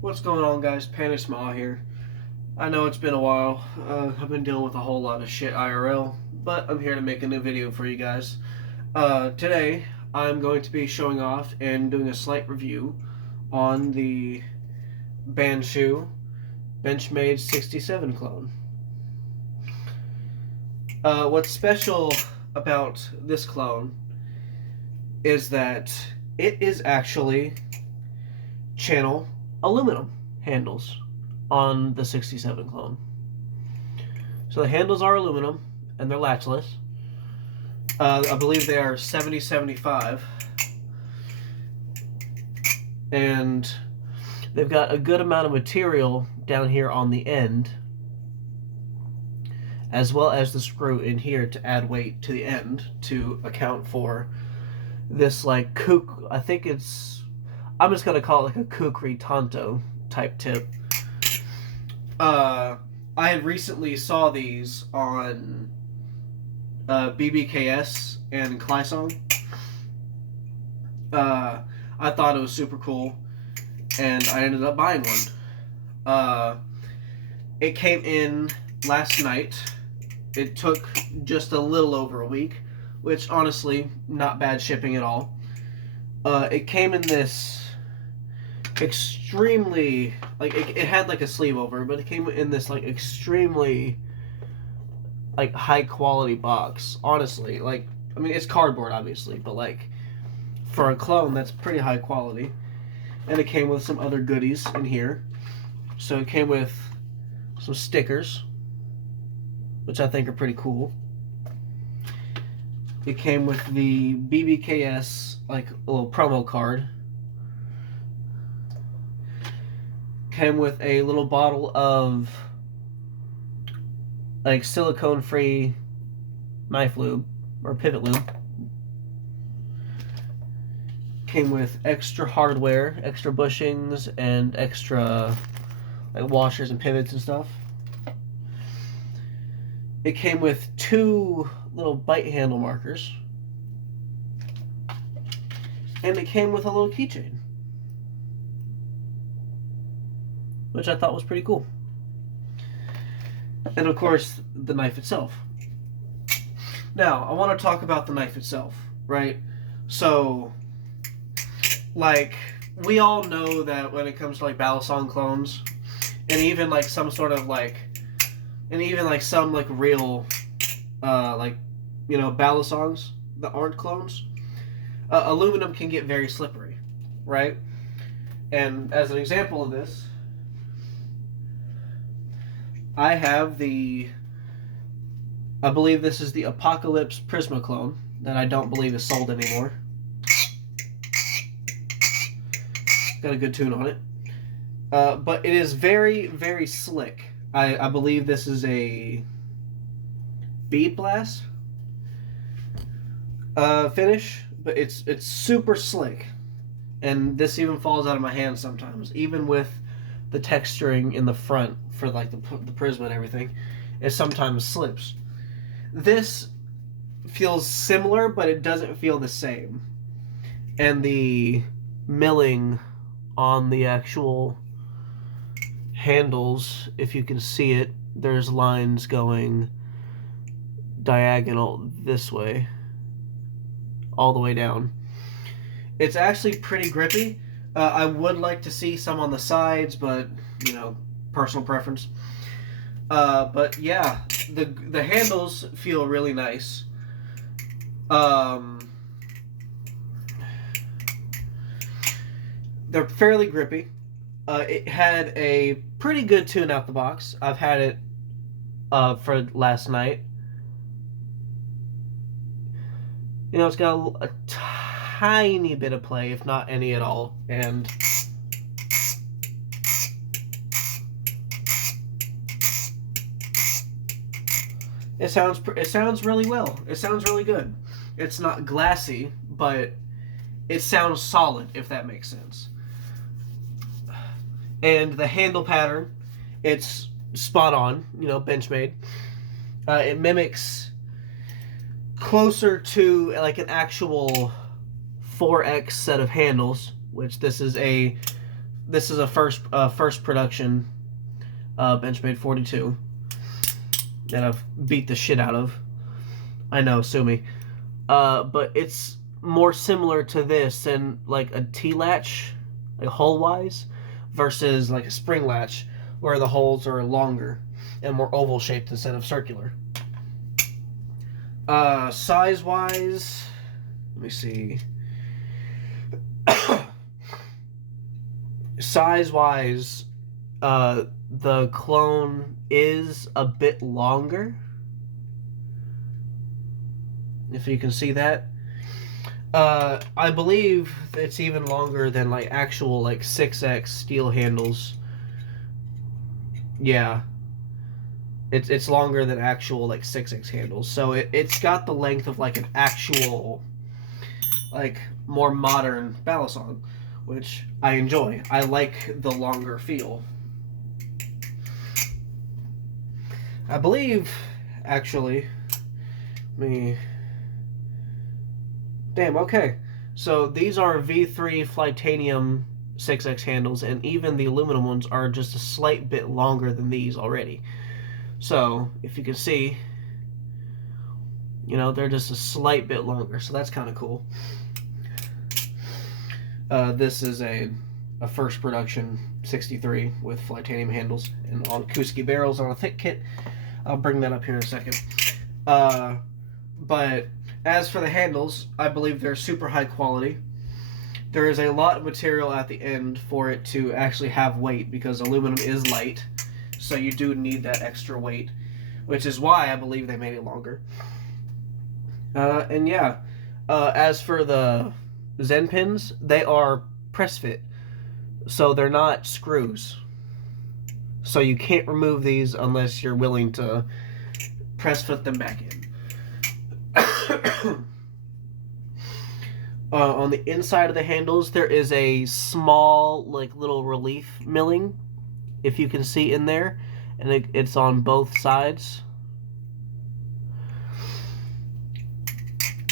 What's going on, guys? Panic Smile here. I know it's been a while. I've been dealing with a whole lot of shit IRL, but I'm here to make a new video for you guys. Today, I'm going to be showing off and doing a slight review on the Banshu Benchmade 67 clone. What's special about this clone is that it is actually channel aluminum handles on the 67 clone. So the handles are aluminum and they're latchless. I believe they are 70-75, and they've got a good amount of material down here on the end, as well as the screw in here to add weight to the end to account for this like kook. I think I'm just gonna call it like a kukri tanto type tip. I had recently saw these on BBKS and Klysong. I thought it was super cool, and I ended up buying one. It came in last night. It took just a little over a week, which honestly, not bad shipping at all. It came in this extremely, like, it had like a sleeve over, but it came in this like extremely like high quality box. Honestly, like, I mean, it's cardboard obviously, but like for a clone, that's pretty high quality. And it came with some other goodies in here. So it came with some stickers, which I think are pretty cool. It came with the BBKS, like, a little promo card. Came with a little bottle of like silicone free knife lube or pivot lube. Came with extra hardware, extra bushings, and extra like washers and pivots and stuff. It came with 2 little bite handle markers, and it came with a little keychain, which I thought was pretty cool. And of course, the knife itself. Now, I want to talk about the knife itself, right? So, like, we all know that when it comes to like Balisong clones, and even like some sort of like, and even like some like real, like, you know, Balisongs that aren't clones, aluminum can get very slippery, right? And as an example of this, I have I believe this is the Apocalypse Prisma clone that I don't believe is sold anymore. Got a good tune on it. But it is very, very slick. I believe this is a bead blast finish, but it's super slick. And this even falls out of my hand sometimes, even with the texturing in the front for like the prisma and everything. It sometimes slips. This feels similar, but it doesn't feel the same. And the milling on the actual handles, if you can see it, there's lines going diagonal this way, all the way down. It's actually pretty grippy. I would like to see some on the sides, but, you know, personal preference. But yeah, the handles feel really nice. They're fairly grippy. It had a pretty good tune out the box. I've had it for last night. You know, it's got a tiny bit of play, if not any at all, and it sounds really well. It sounds really good. It's not glassy, but it sounds solid, if that makes sense. And the handle pattern, it's spot on, you know, Benchmade. It mimics closer to like an actual 4X set of handles, which this is a this is a first production Benchmade 42 that I've beat the shit out of. I know, sue me. But it's more similar to this than like a T-latch, like hole-wise, versus like a spring latch, where the holes are longer and more oval-shaped instead of circular. Size-wise, let me see. Size-wise, the clone is a bit longer, if you can see that. I believe it's even longer than like actual like 6X steel handles. Yeah, it's longer than actual like 6X handles, so it's got the length of like an actual like more modern balisong, which I enjoy. I like the longer feel. I believe, actually, damn, okay. So these are V3 Flytanium 6X handles, and even the aluminum ones are just a slight bit longer than these already. So, if you can see, you know, they're just a slight bit longer, so that's kind of cool. This is a first production 63 with Flytanium handles and on Kuski barrels on a thick kit. I'll bring that up here in a second. But as for the handles, I believe they're super high quality. There is a lot of material at the end for it to actually have weight, because aluminum is light, so you do need that extra weight, which is why I believe they made it longer. And yeah, as for the Zen pins, they are press fit, so they're not screws. So you can't remove these unless you're willing to press fit them back in. On the inside of the handles, there is a small, like, little relief milling, if you can see in there, and it's on both sides,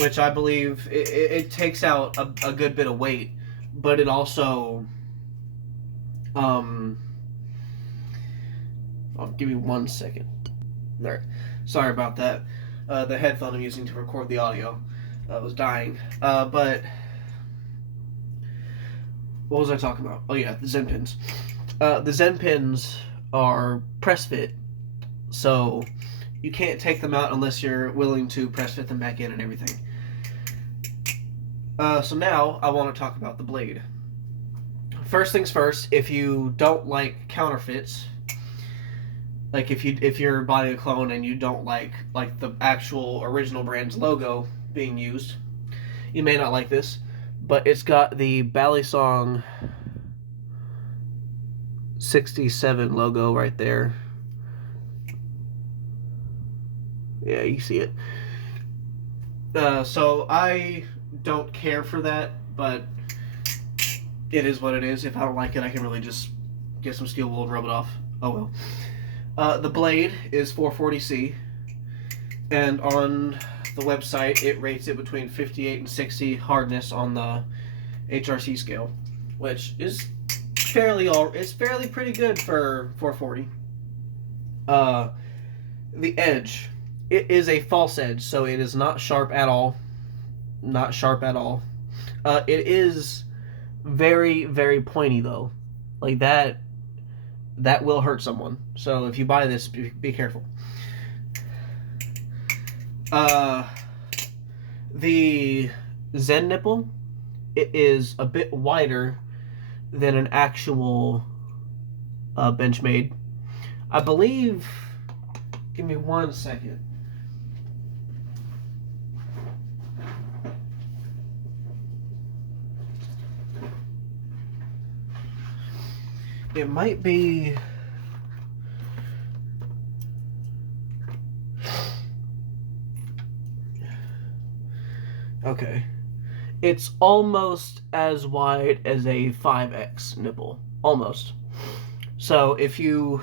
which I believe it takes out a good bit of weight, but it also I'll give you 1 second. There. Sorry about that. The headphone I'm using to record the audio was dying. But what was I talking about? Oh yeah, the Zen pins. The Zen pins are press fit, so you can't take them out unless you're willing to press fit them back in and everything. So now I want to talk about the blade. First things first, if you don't like counterfeits, like if you're buying a clone and you don't like the actual original brand's logo being used, you may not like this, but it's got the Balisong 67 logo right there. Yeah, you see it. So I don't care for that, but it is what it is. If I don't like it, I can really just get some steel wool and rub it off. Oh well. The blade is 440C, and on the website it rates it between 58 and 60 hardness on the HRC scale, which is fairly pretty good for 440. The edge, it is a false edge, so it is not sharp at all. Not sharp at all. It is very, very pointy though. Like that will hurt someone. So if you buy this, be careful. The Zen nipple, it is a bit wider than an actual Benchmade. I believe, give me 1 second. It might be... Okay. It's almost as wide as a 5X nipple. Almost. So if you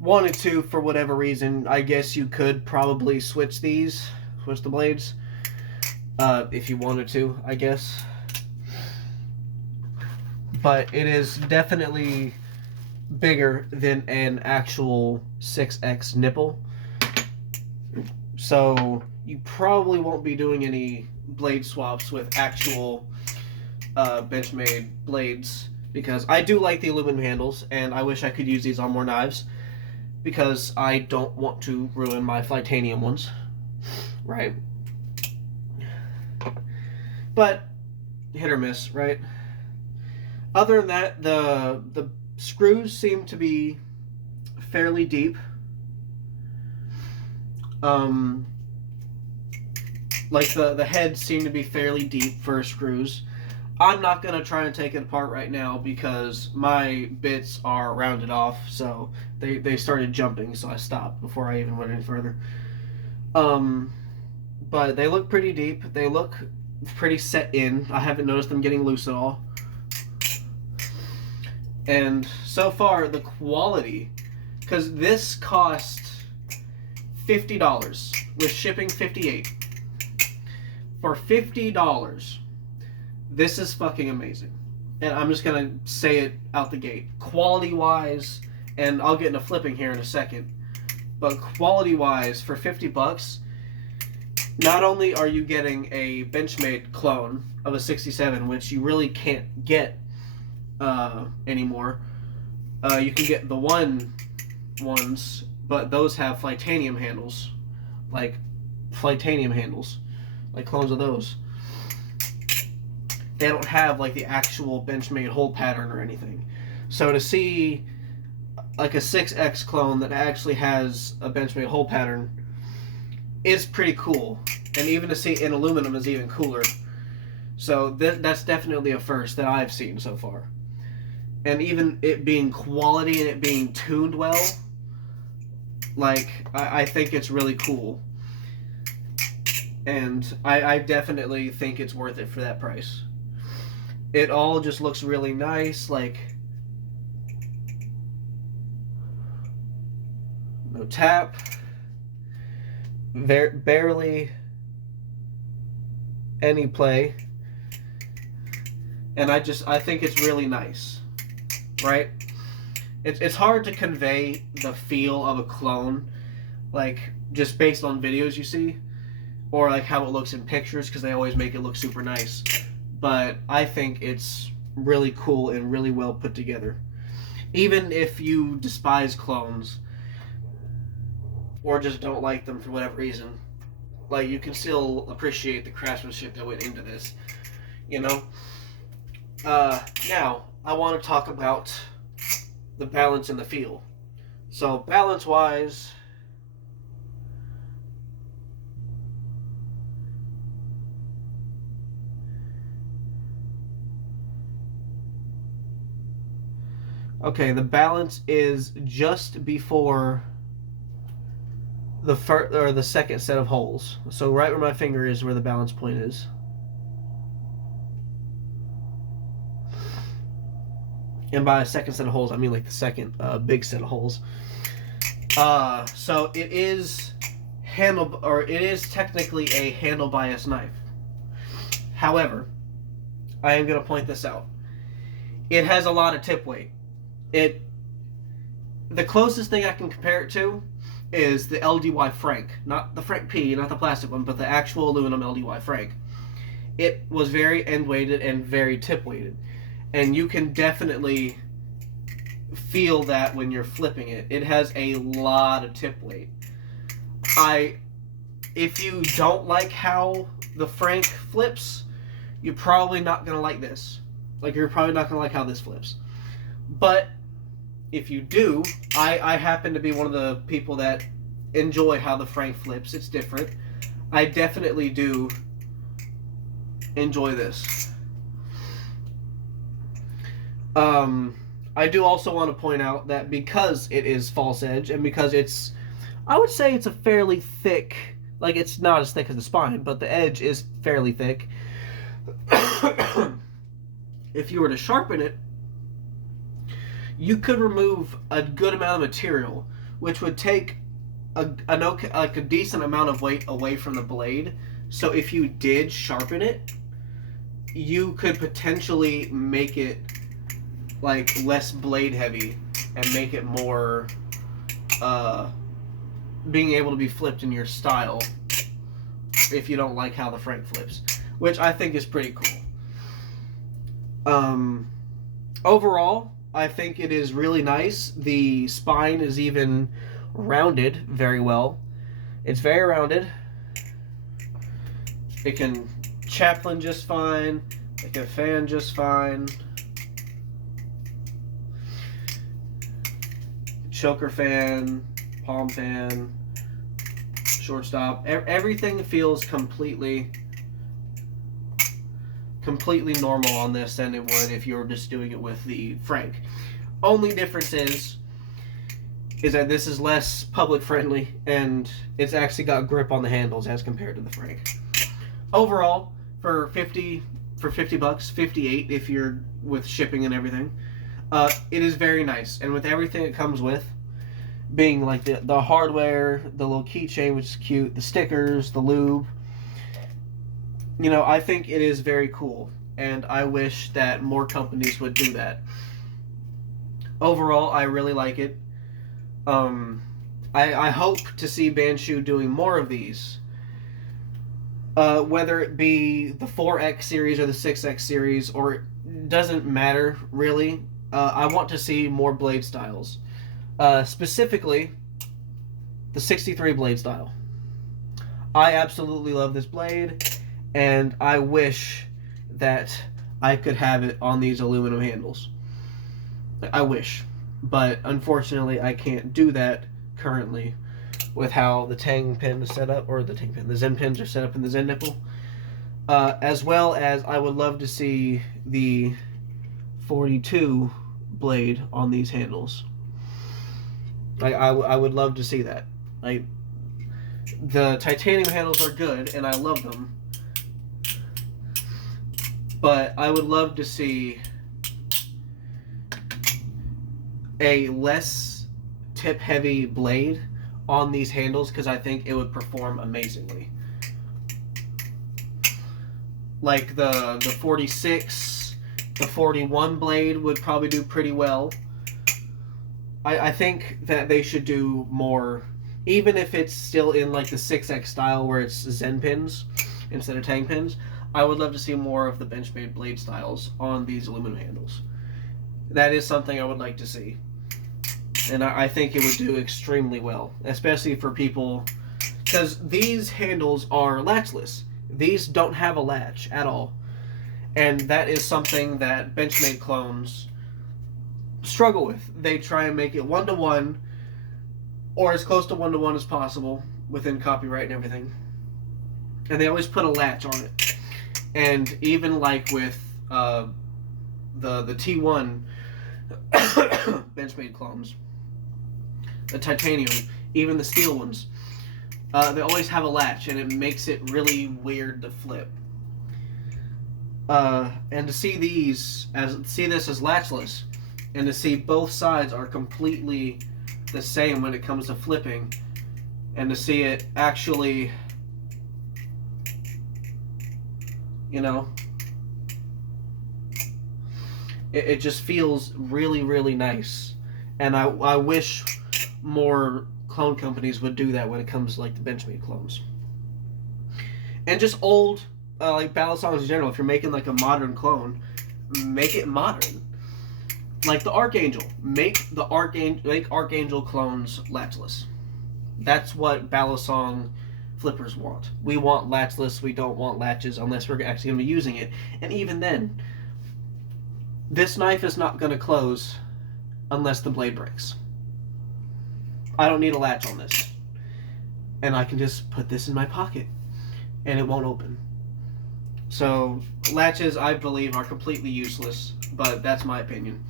wanted to, for whatever reason, I guess you could probably switch the blades. If you wanted to, I guess. but it is definitely bigger than an actual 6X nipple. So you probably won't be doing any blade swaps with actual Benchmade blades, because I do like the aluminum handles, and I wish I could use these on more knives, because I don't want to ruin my Flytanium ones, right? But hit or miss, right? Other than that, the screws seem to be fairly deep. Like the heads seem to be fairly deep for screws. I'm not going to try and take it apart right now because my bits are rounded off, so they started jumping, so I stopped before I even went any further. But they look pretty deep. They look pretty set in. I haven't noticed them getting loose at all. And so far, the quality, because this cost $50 with shipping $58. For $50, this is fucking amazing. And I'm just gonna say it out the gate. Quality-wise, and I'll get into flipping here in a second, but quality-wise, for $50, not only are you getting a Benchmade clone of a 67, which you really can't get anymore. You can get the ones, but those have Flytanium handles, like clones of those. They don't have like the actual Benchmade hole pattern or anything. So to see like a 6X clone that actually has a Benchmade hole pattern is pretty cool. And even to see it in aluminum is even cooler. So that's definitely a first that I've seen so far. And even it being quality and it being tuned well, like, I think it's really cool. And I definitely think it's worth it for that price. It all just looks really nice, like, no tap, barely any play, and I think it's really nice, right? It's hard to convey the feel of a clone, like, just based on videos you see, or like how it looks in pictures, because they always make it look super nice. But I think it's really cool and really well put together. Even if you despise clones, or just don't like them for whatever reason, like, you can still appreciate the craftsmanship that went into this, you know? Now, I want to talk about the balance and the feel. So, balance-wise, okay, the balance is just before the first or the second set of holes. So right where my finger is, where the balance point is. And by a second set of holes, I mean like the second big set of holes. So it is it is technically a handle bias knife. However, I am going to point this out. It has a lot of tip weight. The closest thing I can compare it to is the LDY Frank. Not the Frank P, not the plastic one, but the actual aluminum LDY Frank. It was very end weighted and very tip weighted. And you can definitely feel that when you're flipping it. It has a lot of tip weight. If you don't like how the Frank flips, you're probably not going to like this. Like, you're probably not going to like how this flips. But if you do, I happen to be one of the people that enjoy how the Frank flips. It's different. I definitely do enjoy this. I do also want to point out that because it is false edge, and because I would say it's a fairly thick, like, it's not as thick as the spine, but the edge is fairly thick. If you were to sharpen it, you could remove a good amount of material, which would take a decent amount of weight away from the blade. So if you did sharpen it, you could potentially make it like less blade heavy and make it more being able to be flipped in your style if you don't like how the Frank flips, which I think is pretty cool. Overall, I think it is really nice. The spine is even rounded very well. It's very rounded. It can chaplain just fine. It can fan just fine. Choker fan, palm fan, shortstop. Everything feels completely normal on this than it would if you were just doing it with the Frank. Only difference is that this is less public friendly and it's actually got grip on the handles as compared to the Frank. Overall, for 50 bucks, 58 if you're with shipping and everything, it is very nice. And with everything it comes with, being like the hardware, the little keychain which is cute, the stickers, the lube, you know, I think it is very cool, and I wish that more companies would do that. Overall, I really like it. I hope to see Banshu doing more of these. Whether it be the 4X series or the 6X series, or it doesn't matter, really. I want to see more blade styles. Specifically, the 63 blade style. I absolutely love this blade, and I wish that I could have it on these aluminum handles. I wish. But unfortunately, I can't do that currently with how the tang pin is set up, or the Zen pins are set up in the Zen nipple. As well as I would love to see the 42 blade on these handles. I would love to see that. Like, the titanium handles are good, and I love them. But I would love to see a less tip-heavy blade on these handles, because I think it would perform amazingly. Like the 46, the 41 blade would probably do pretty well. I think that they should do more, even if it's still in like the 6X style where it's Zen pins instead of tang pins. I would love to see more of the Benchmade blade styles on these aluminum handles. That is something I would like to see. And I think it would do extremely well, especially for people, because these handles are latchless. These don't have a latch at all. And that is something that Benchmade clones struggle with. They try and make it 1-to-1, or as close to 1-to-1 as possible within copyright and everything. And they always put a latch on it. And even like with the T1 Benchmade clones, the titanium, even the steel ones, they always have a latch, and it makes it really weird to flip. And to see this as latchless, and to see both sides are completely the same when it comes to flipping, and to see it actually, you know, it just feels really, really nice. And I wish more clone companies would do that when it comes to like the Benchmade clones. And just old, like Balisongs in general, if you're making like a modern clone, make it modern. Like the Archangel. Make Archangel clones latchless. That's what Balisong flippers want. We want latchless, we don't want latches unless we're actually going to be using it. And even then, this knife is not going to close unless the blade breaks. I don't need a latch on this. And I can just put this in my pocket and it won't open. So latches, I believe, are completely useless, but that's my opinion.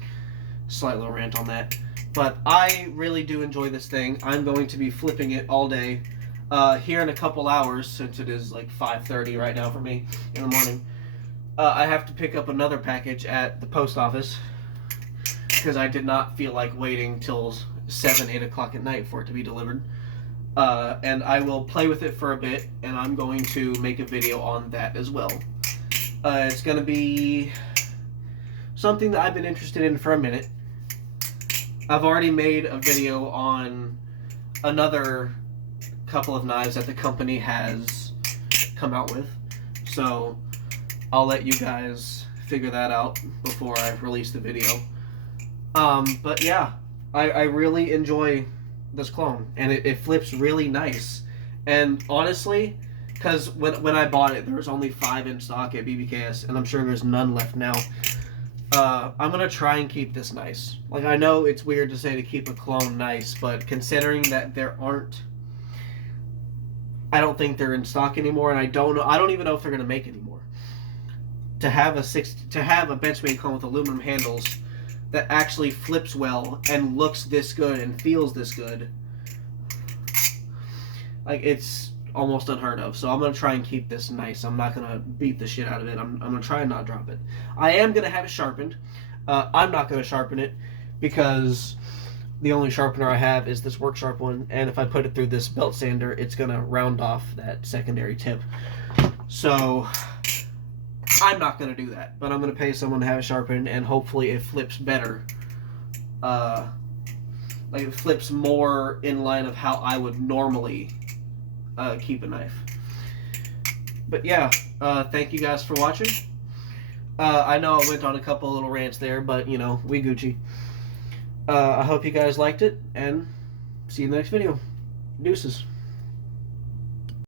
Slight little rant on that. But I really do enjoy this thing. I'm going to be flipping it all day. Here in a couple hours, since it is like 5:30 right now for me in the morning, I have to pick up another package at the post office because I did not feel like waiting till 7, 8 o'clock at night for it to be delivered. And I will play with it for a bit, and I'm going to make a video on that as well. It's going to be something that I've been interested in for a minute. I've already made a video on another couple of knives that the company has come out with. So I'll let you guys figure that out before I release the video. But yeah, I really enjoy this clone, and it flips really nice. And honestly, because when I bought it, there was only 5 in stock at BBKS, and I'm sure there's none left now. I'm gonna try and keep this nice. Like, I know it's weird to say to keep a clone nice, but considering that there aren't, I don't think they're in stock anymore, and I don't even know if they're gonna make anymore. To have a Benchmade clone with aluminum handles that actually flips well and looks this good and feels this good, like, it's almost unheard of. So I'm gonna try and keep this nice. I'm not gonna beat the shit out of it. I'm gonna try and not drop it. I am gonna have it sharpened. I'm not gonna sharpen it because the only sharpener I have is this Work Sharp one, and if I put it through this belt sander, it's gonna round off that secondary tip. So I'm not gonna do that, but I'm gonna pay someone to have it sharpened, and hopefully it flips better. Like, it flips more in line of how I would normally keep a knife. But yeah, thank you guys for watching. I know I went on a couple little rants there, but you know, we Gucci. I hope you guys liked it, and see you in the next video. Deuces.